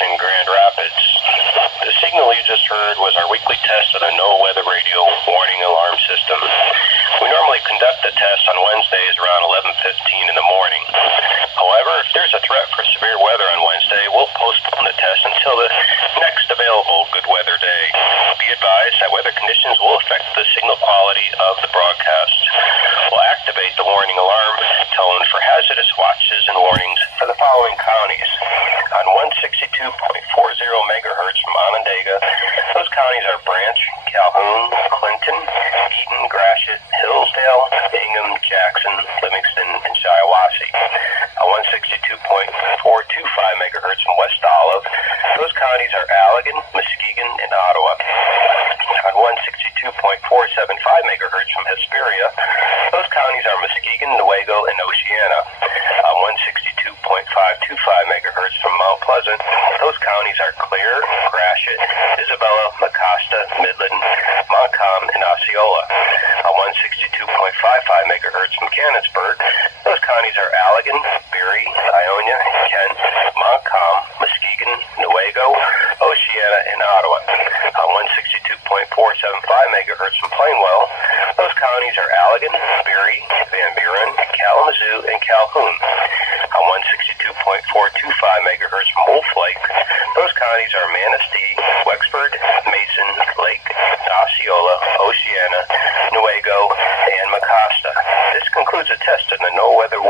in Grand Rapids. The signal you just heard was our weekly test of the NOAA Weather Radio warning alarm system. We normally conduct the test on Wednesdays around 11:15 in the morning. However, if there's a threat for severe weather on Wednesday, we'll postpone the test until the next available good weather day. Be advised that weather conditions will affect the signal quality of the broadcast. We'll activate the warning alarm tone for hazardous watches and warnings for the following counties. On 162.40 megahertz from Onondaga, those counties are Branch, Calhoun, Clinton, Eaton, Gratiot, Hillsdale, Ingham, Jackson, Livingston, and Shiawassee. On 162.425 megahertz from West Olive, those counties are Allegan, Muskegon, and Ottawa. On 162.475 megahertz from Hesperia, those counties are Muskegon, Newaygo, and Oceana. On 162.525 megahertz from Mount Pleasant, those counties are Clear, Gratiot, Isabella, Mecosta, Midland, Montcalm, and Osceola. On 162.55 megahertz from Canonsburg, those counties are Allegan, Berry, Ionia, Kent, Montcalm, Muskegon, Newaygo, Oceana, and Ottawa. On 162.475 megahertz from Plainwell, those counties are Allegan, Berry, Van Buren, Kalamazoo, and Calhoun. On 162.425 megahertz from Wolf Lake, those counties are Manistee, Wexford, Mason, Lake, Osceola, Oceana, Newaygo, and Mecosta. This concludes a test of the NOAA Weather